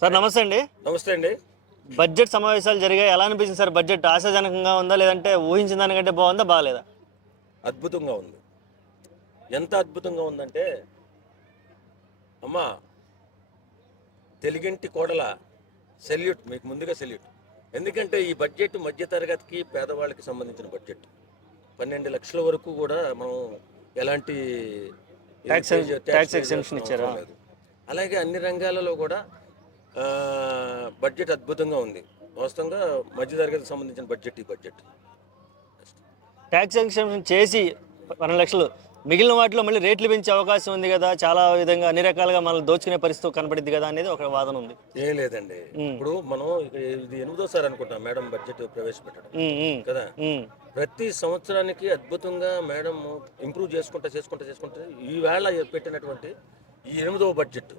Sir నమస్తే అండి. నమస్తే అండి. బడ్జెట్ సమావేశాలు జరిగాయి. ఎలా అనిపించింది సార్? బడ్జెట్ ఆశాజనకంగా ఉందా? లేదంటే ఊహించిన దానికంటే బాగుందా? బాగాలేదా? అద్భుతంగా ఉంది. ఎంత అద్భుతంగా ఉందంటే, అమ్మా తెలుగింటి కోడల సెల్యూట్, మీకు ముందుగా సెల్యూట్. ఎందుకంటే ఈ బడ్జెట్ మధ్యతరగతికి పేదవాళ్ళకి సంబంధించిన బడ్జెట్. 12 లక్షల వరకు కూడా మనం ఎలాంటి ట్యాక్స్ ఎగ్జెంప్షన్ ఇచ్చారా? అవసరం లేదు. అలాగే అన్ని రంగాలలో కూడా బడ్జెట్ అద్భుతంగా ఉంది. వాస్తవంగా మధ్యతరగతికి సంబంధించిన బడ్జెట్ ఈ బడ్జెట్. ట్యాక్స్ ఎగ్జెంప్షన్ చేసి 12 లక్షలు మిగిలిన వాటిలో మళ్ళీ రేట్లు పెంచే అవకాశం ఉంది కదా, చాలా విధంగా అన్ని రకాలుగా మనల్ని దోచుకునే పరిస్థితి కనపడింది కదా అనేది ఒక వాదన ఉంది. ఏం లేదండి. ఇప్పుడు మనం ఇది 8వ సారి అనుకుంటాం మేడం బడ్జెట్ ప్రవేశపెట్టడం కదా. ప్రతి సంవత్సరానికి అద్భుతంగా మేడం ఇంప్రూవ్ చేసుకుంటే ఈవేళ పెట్టినటువంటి ఈ 8వ బడ్జెట్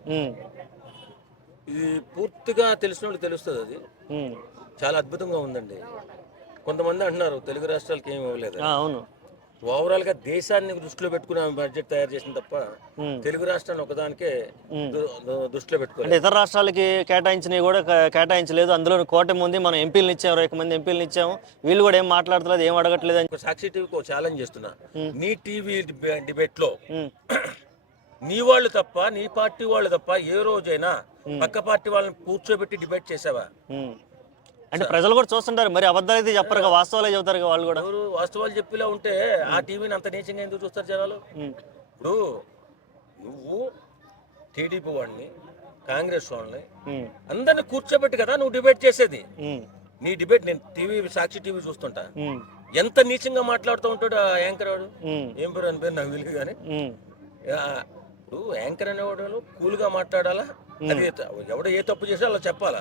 ఇది పూర్తిగా తెలిసిన వాళ్ళకి తెలుస్తుంది. అది చాలా అద్భుతంగా ఉందండి. కొంతమంది అంటున్నారు తెలుగు రాష్ట్రాలకి ఏమి ఇవ్వలేదు. అవును, ఓవరాల్ గా దేశాన్ని దృష్టిలో పెట్టుకుని బడ్జెట్ తయారు చేసిన తప్ప తెలుగు రాష్ట్రాన్ని ఒకదానికే దృష్టిలో పెట్టుకోలేదు. ఇతర రాష్ట్రాలకి కేటాయించినవి కూడా కేటాయించలేదు. అందులో కూటమి ఉంది, మనం ఎంపీలను ఇచ్చాము, 20 మంది ఎంపీలను ఇచ్చాము, వీళ్ళు కూడా ఏం మాట్లాడలేదు, ఏం అడగట్లేదు అని. సాక్షి టీవీకి ఒక ఛాలెంజ్ చేస్తున్నా. నీ టీవీ డిబేట్ లో నీ వాళ్ళు తప్ప, నీ పార్టీ వాళ్ళు తప్ప ఏ రోజైనా పక్క పార్టీ వాళ్ళని కూర్చోబెట్టి డిబేట్ చేసావా? అంటే ప్రజలు కూడా చూస్తుంటారు, మరి అబద్ధాలు అయితే చెప్పరు, వాస్తవాలే చెబుతారు వాళ్ళు కూడా. వాస్తవాలు చెప్పేలా ఉంటే ఆ టీవీని అంత నీచంగా ఎందుకు చూస్తారు జనాలు? ఇప్పుడు నువ్వు టీడీపీ వాడిని, కాంగ్రెస్ వాళ్ళని అందరిని కూర్చోబెట్టి కదా నువ్వు డిబేట్ చేసేది. నీ డిబేట్ నేను సాక్షి టీవీ చూస్తుంటా. ఎంత నీచంగా మాట్లాడుతూ ఉంటాడు ఆ యాంకర్ వాడు. ఏం పేరు అని పేరు నాకు తెలియదు కానీ, ఇప్పుడు యాంకర్ అనేవాడు కూల్గా మాట్లాడాలా, అది ఎవడో ఏ తప్పు చేసా అలా చెప్పాలా.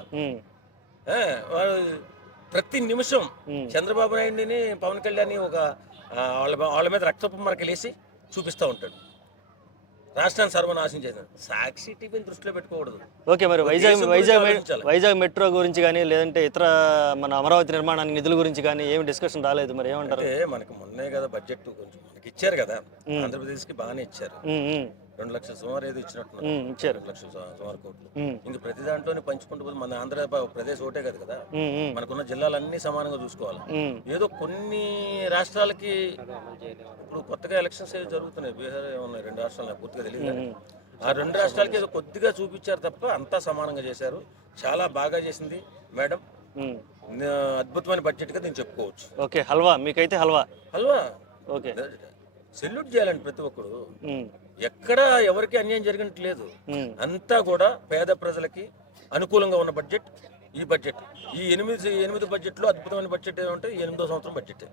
వాడు ప్రతి నిమిషం చంద్రబాబు నాయుడిని, పవన్ కళ్యాణ్ ఒక వాళ్ళ మీద రక్తపు మరకలేసి చూపిస్తూ ఉంటాడు. రాష్ట్రాన్ని సర్వనాశనం చేశాడు. సాక్షి టీవీని దృష్టిలో పెట్టుకోకూడదు. ఓకే, మరి వైజాగ్ మెట్రో గురించి కానీ, లేదంటే ఇతర మన అమరావతి నిర్మాణానికి నిధుల గురించి కానీ ఏమి డిస్కషన్ రాలేదు, మరి ఏమంటారు? మనకి మొన్నే కదా బడ్జెట్ కొంచెం మనకి ఇచ్చారు కదా, ఆంధ్రప్రదేశ్ కి బాగానే ఇచ్చారు. 2 లక్షల సుమారు ఏదో ఇచ్చినట్టు, 2 లక్షల సుమారు కోట్లు. ఇంక ప్రతి దాంట్లోనే పంచుకుంటూ పోతే మన ఆంధ్రప్రదేశ్ ఒకటే కదా, మనకున్న జిల్లాలన్నీ సమానంగా చూసుకోవాలి. ఏదో కొన్ని రాష్ట్రాలకి ఇప్పుడు కొత్తగా ఎలక్షన్స్ జరుగుతున్నాయి, బీహార్ ఏమన్నాయి, 2 రాష్ట్రాలు పూర్తిగా తెలియదు. ఆ 2 రాష్ట్రాలకి ఏదో కొద్దిగా చూపించారు తప్ప అంతా సమానంగా చేశారు. చాలా బాగా చేసింది మేడం. అద్భుతమైన బడ్జెట్ గా దీన్ని చెప్పుకోవచ్చు. ఓకే, హల్వా మీకైతే హల్వా. ఓకే, సెల్యూట్ చేయాలండి ప్రతి ఒక్కరు. ఎక్కడ ఎవరికి అన్యాయం జరిగినట్లేదు. అంతా కూడా పేద ప్రజలకి అనుకూలంగా ఉన్న బడ్జెట్ ఈ బడ్జెట్. ఈ 8 బడ్జెట్లో అద్భుతమైన బడ్జెట్ ఏమంటే 8వ సంవత్సరం బడ్జెట్.